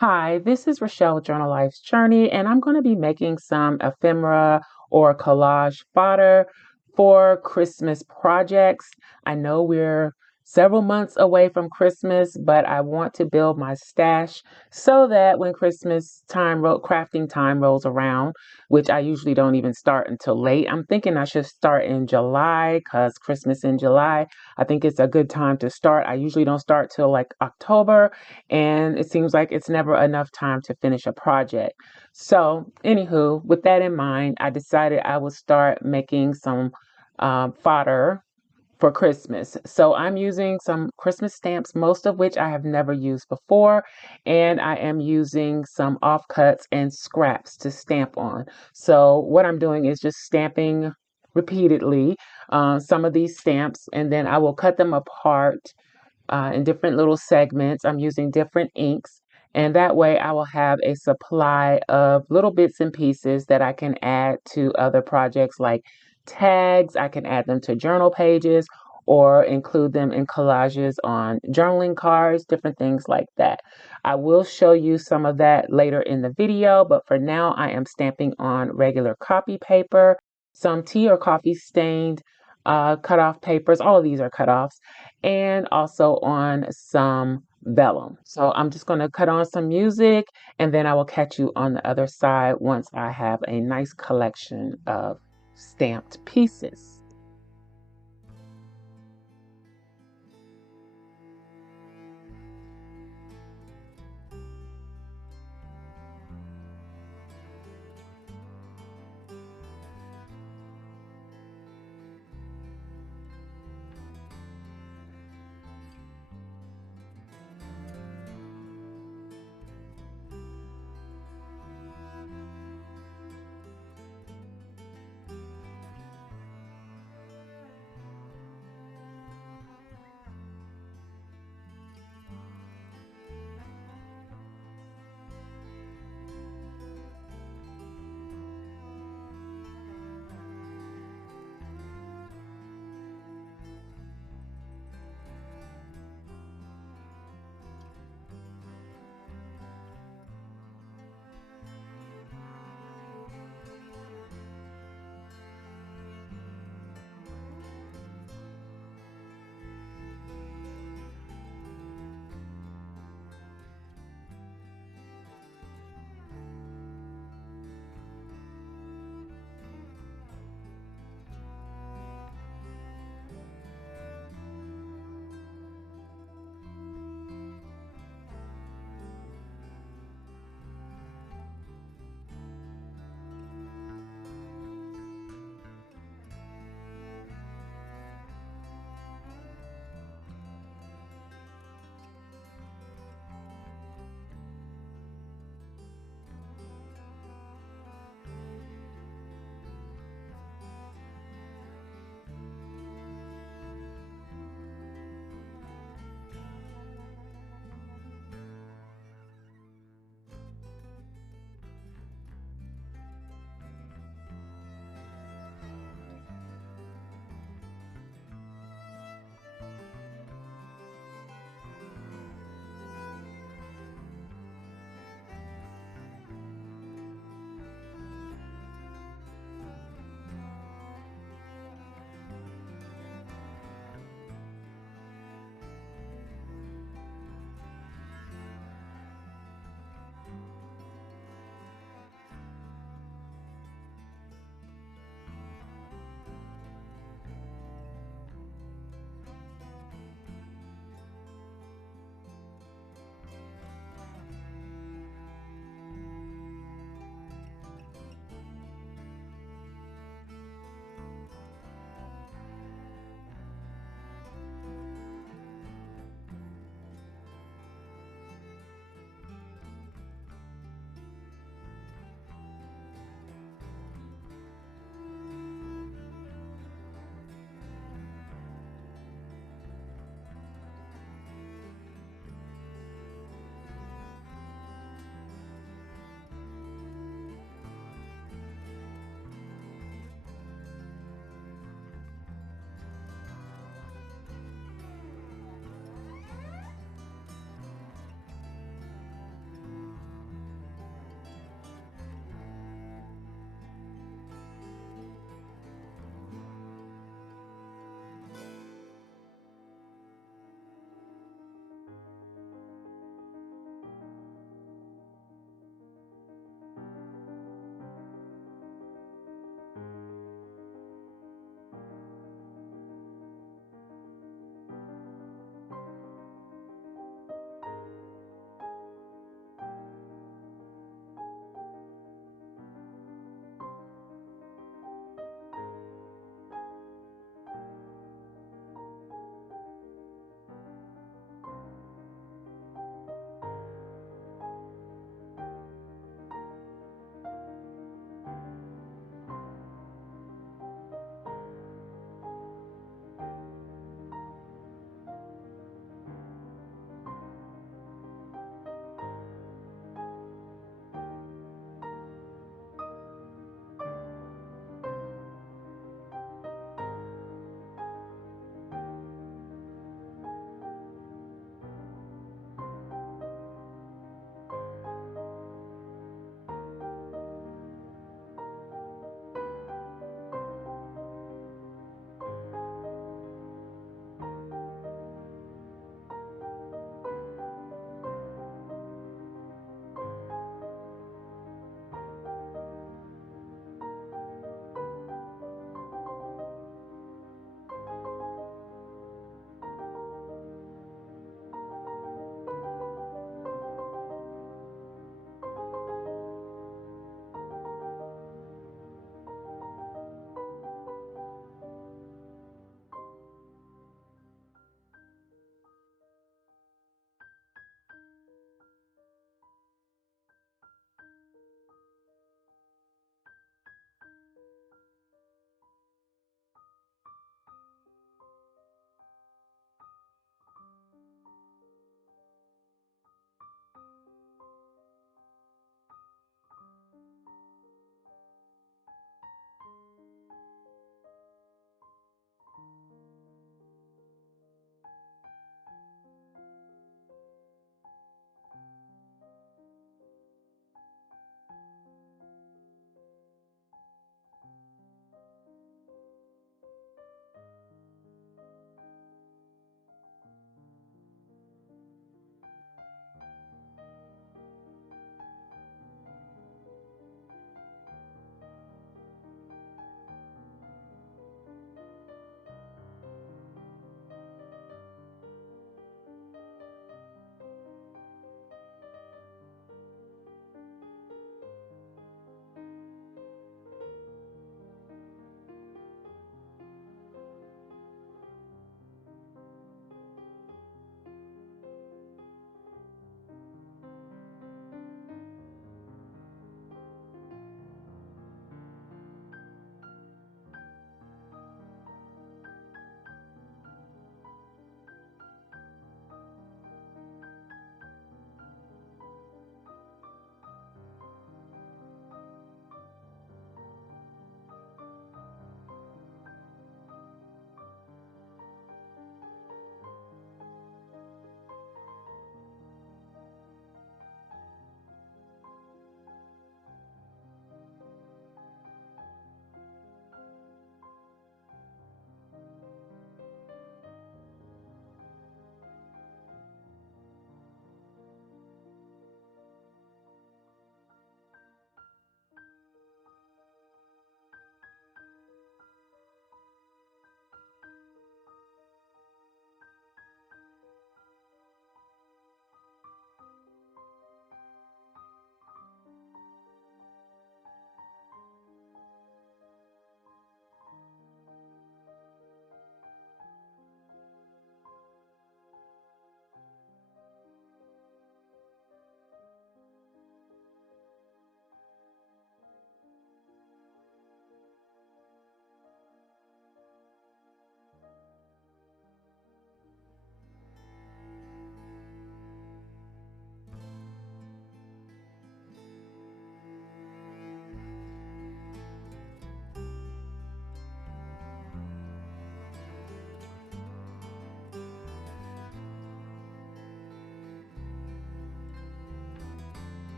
Hi, this is Rachelle with Journal Life's Journey, and I'm going to be making some ephemera or collage fodder for Christmas projects. I know we're several months away from Christmas, but I want to build my stash so that when crafting time rolls around, which I usually don't even start until late. I'm thinking I should start in July because Christmas in July. I think it's a good time to start. I usually don't start till like October, and it seems like it's never enough time to finish a project. So, anywho, with that in mind, I decided I would start making some fodder for Christmas. So, I'm using some Christmas stamps, most of which I have never used before, and I am using some offcuts and scraps to stamp on. So, what I'm doing is just stamping repeatedly some of these stamps, and then I will cut them apart in different little segments. I'm using different inks, and that way I will have a supply of little bits and pieces that I can add to other projects like tags. I can add them to journal pages or include them in collages on journaling cards, different things like that. I will show you some of that later in the video, but for now I am stamping on regular copy paper, some tea or coffee stained cut-off papers. All of these are cut-offs, and also on some vellum. So I'm just going to cut on some music, and then I will catch you on the other side once I have a nice collection of stamped pieces.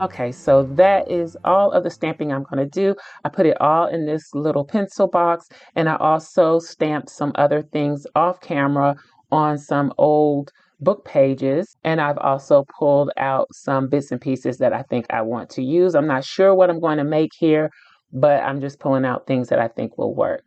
Okay, so that is all of the stamping I'm going to do. I put it all in this little pencil box, and I also stamped some other things off camera on some old book pages. And I've also pulled out some bits and pieces that I think I want to use. I'm not sure what I'm going to make here, but I'm just pulling out things that I think will work.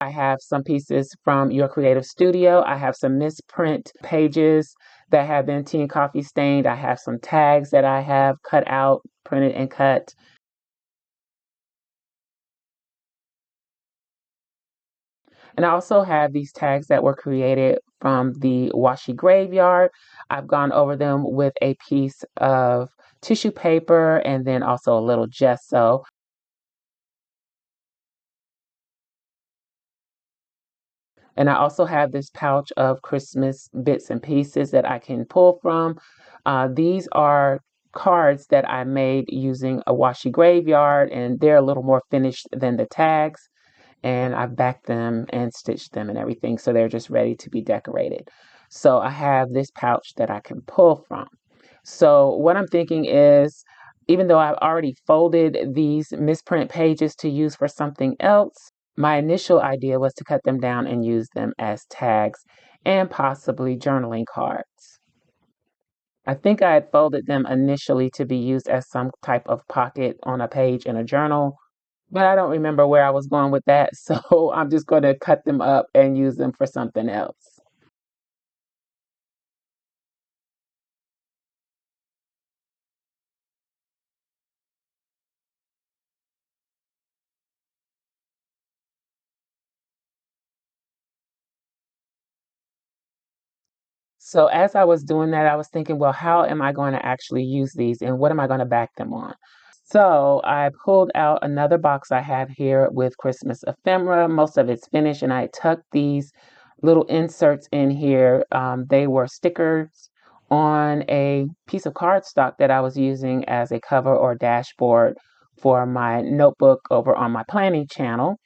I have some pieces from Your Creative Studio. I have some misprint pages that have been tea and coffee stained. I have some tags that I have cut out, printed and cut. And I also have these tags that were created from the washi graveyard. I've gone over them with a piece of tissue paper and then also a little gesso. And I also have this pouch of Christmas bits and pieces that I can pull from. These are cards that I made using a washi graveyard, and they're a little more finished than the tags. And I've backed them and stitched them and everything, so they're just ready to be decorated. So I have this pouch that I can pull from. So what I'm thinking is, even though I've already folded these misprint pages to use for something else, my initial idea was to cut them down and use them as tags and possibly journaling cards. I think I had folded them initially to be used as some type of pocket on a page in a journal, but I don't remember where I was going with that, so I'm just going to cut them up and use them for something else. So as I was doing that, I was thinking, well, how am I going to actually use these and what am I going to back them on? So I pulled out another box I had here with Christmas ephemera. Most of it's finished, and I tucked these little inserts in here. They were stickers on a piece of cardstock that I was using as a cover or dashboard for my notebook over on my planning channel.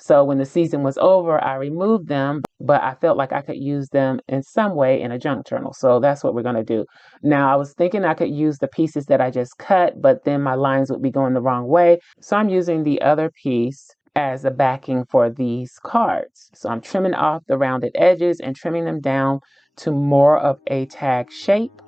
So when the season was over, I removed them, but I felt like I could use them in some way in a junk journal. So that's what we're going to do. Now, I was thinking I could use the pieces that I just cut, but then my lines would be going the wrong way. So I'm using the other piece as a backing for these cards. So I'm trimming off the rounded edges and trimming them down to more of a tag shape.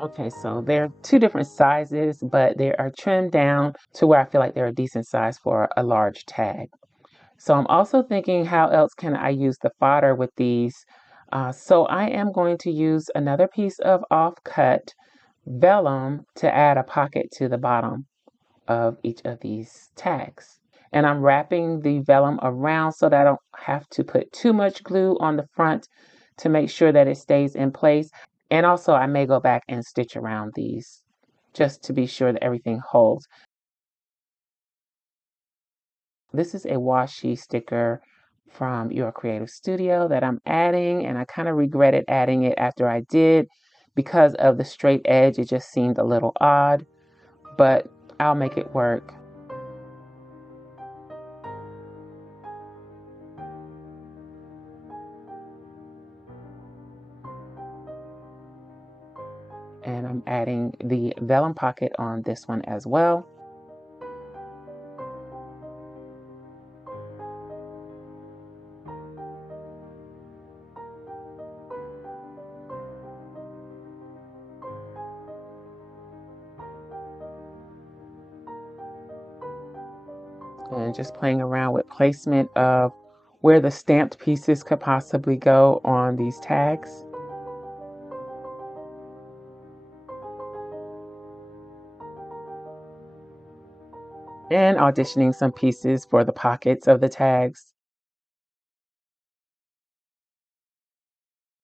Okay, so they're two different sizes, but they are trimmed down to where I feel like they're a decent size for a large tag. So I'm also thinking, how else can I use the fodder with these? So I am going to use another piece of off-cut vellum to add a pocket to the bottom of each of these tags. And I'm wrapping the vellum around so that I don't have to put too much glue on the front to make sure that it stays in place. And also I may go back and stitch around these just to be sure that everything holds. This is a washi sticker from Your Creative Studio that I'm adding, and I kind of regretted adding it after I did because of the straight edge. It just seemed a little odd, but I'll make it work. And I'm adding the vellum pocket on this one as well. And just playing around with placement of where the stamped pieces could possibly go on these tags. and auditioning some pieces for the pockets of the tags.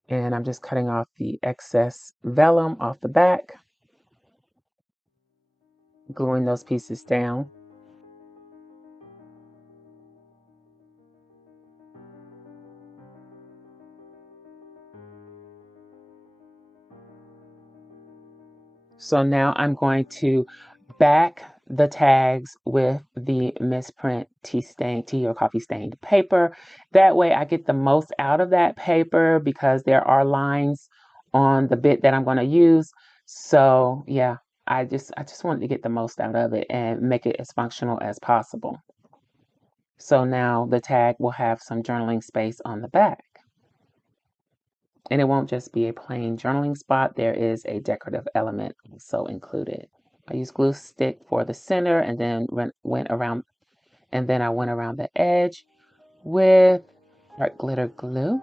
And I'm just cutting off the excess vellum off the back, gluing those pieces down. So now I'm going to back the tags with the misprint tea or coffee stained paper. That way I get the most out of that paper because there are lines on the bit that I'm going to use. So yeah, I just wanted to get the most out of it and make it as functional as possible. So now the tag will have some journaling space on the back. And it won't just be a plain journaling spot. There is a decorative element also included. I used glue stick for the center and then went around, and then I went around the edge with art glitter glue.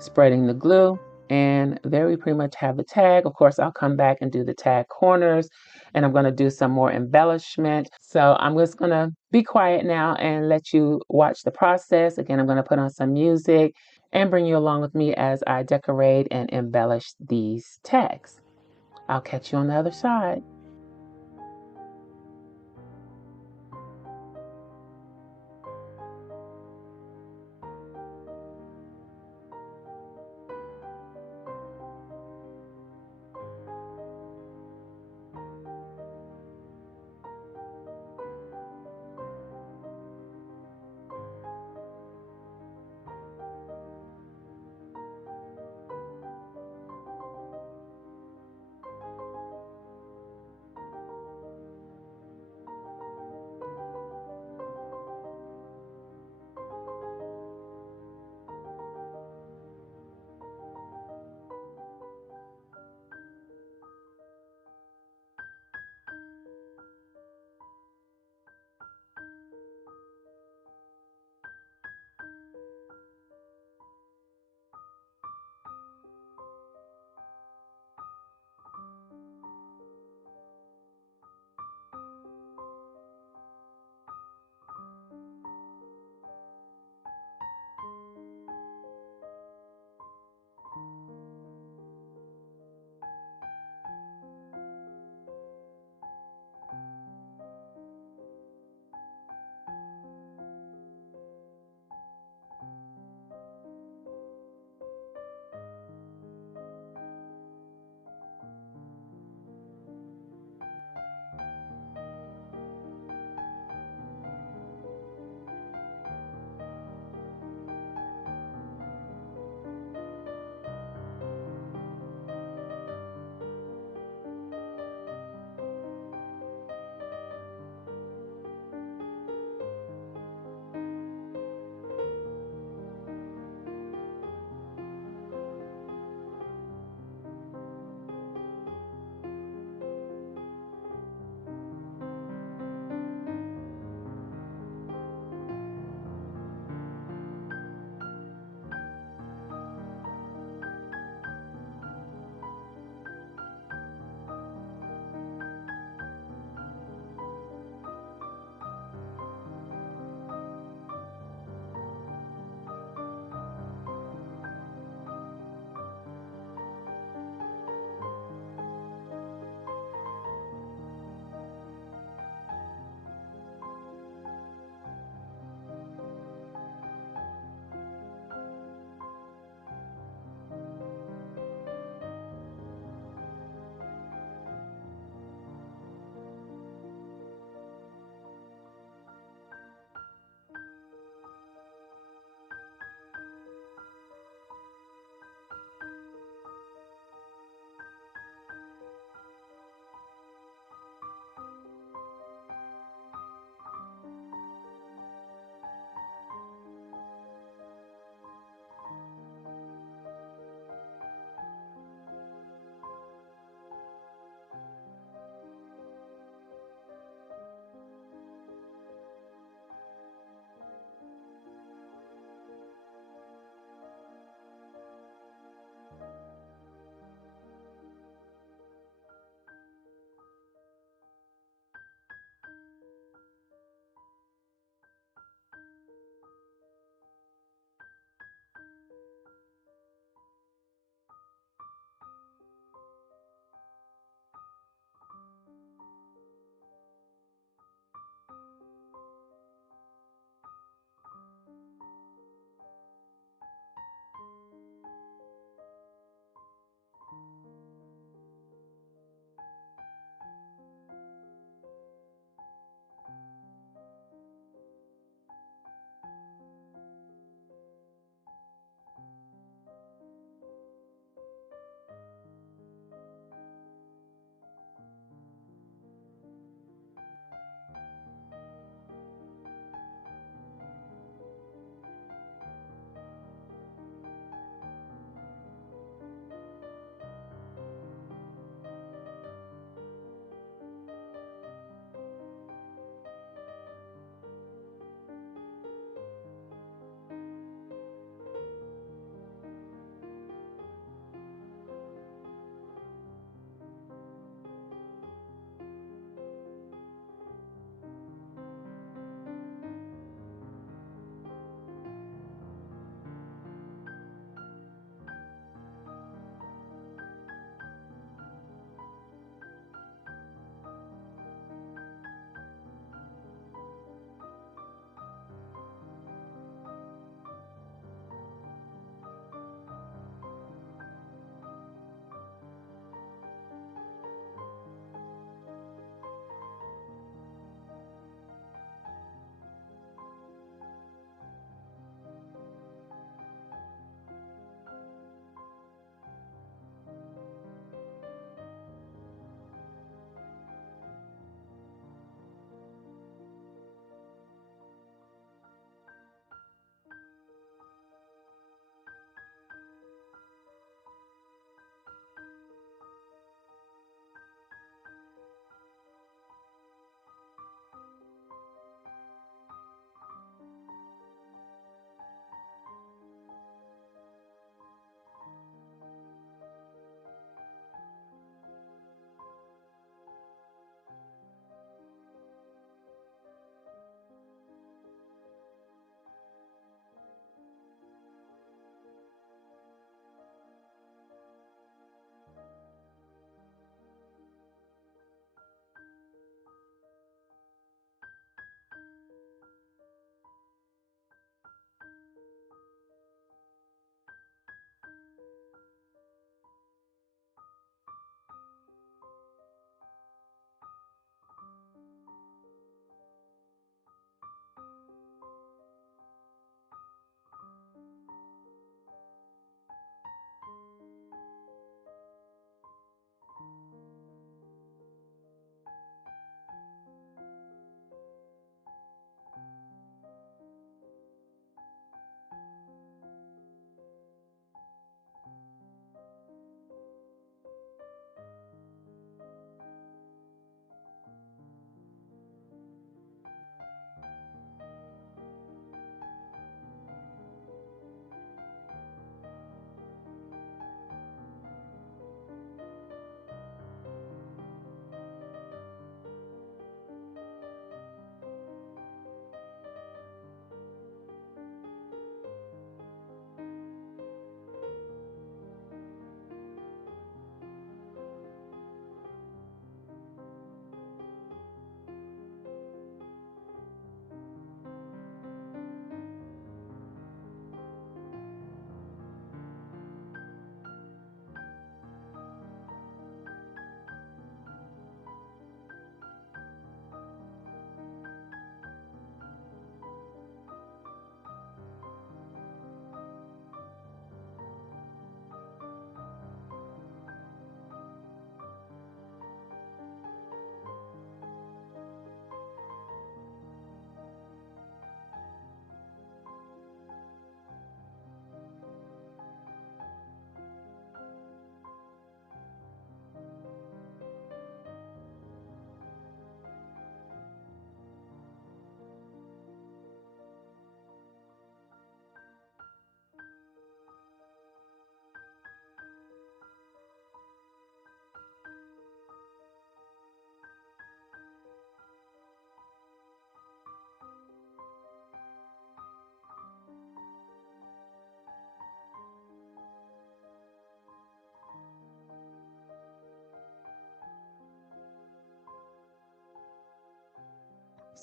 Spreading the glue, and there we pretty much have the tag. Of course, I'll come back and do the tag corners, and I'm going to do some more embellishment. So I'm just going to be quiet now and let you watch the process. Again, I'm going to put on some music and bring you along with me as I decorate and embellish these tags. I'll catch you on the other side.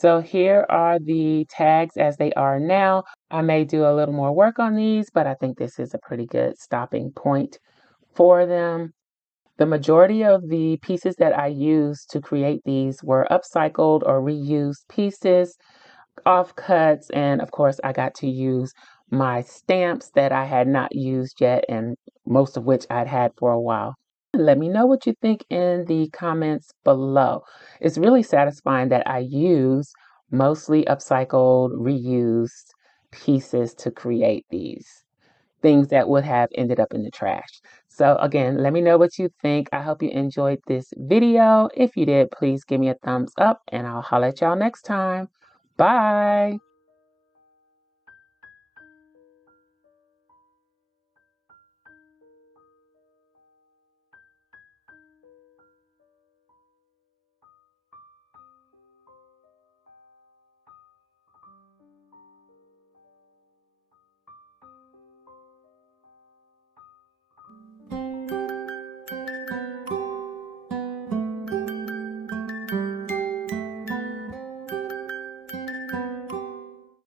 So here are the tags as they are now. I may do a little more work on these, but I think this is a pretty good stopping point for them. The majority of the pieces that I used to create these were upcycled or reused pieces, offcuts, and of course I got to use my stamps that I had not used yet and most of which I'd had for a while. Let me know what you think in the comments below. It's really satisfying that I use mostly upcycled, reused pieces to create these things that would have ended up in the trash. So again, let me know what you think. I hope you enjoyed this video. If you did, please give me a thumbs up and I'll holler at y'all next time. Bye.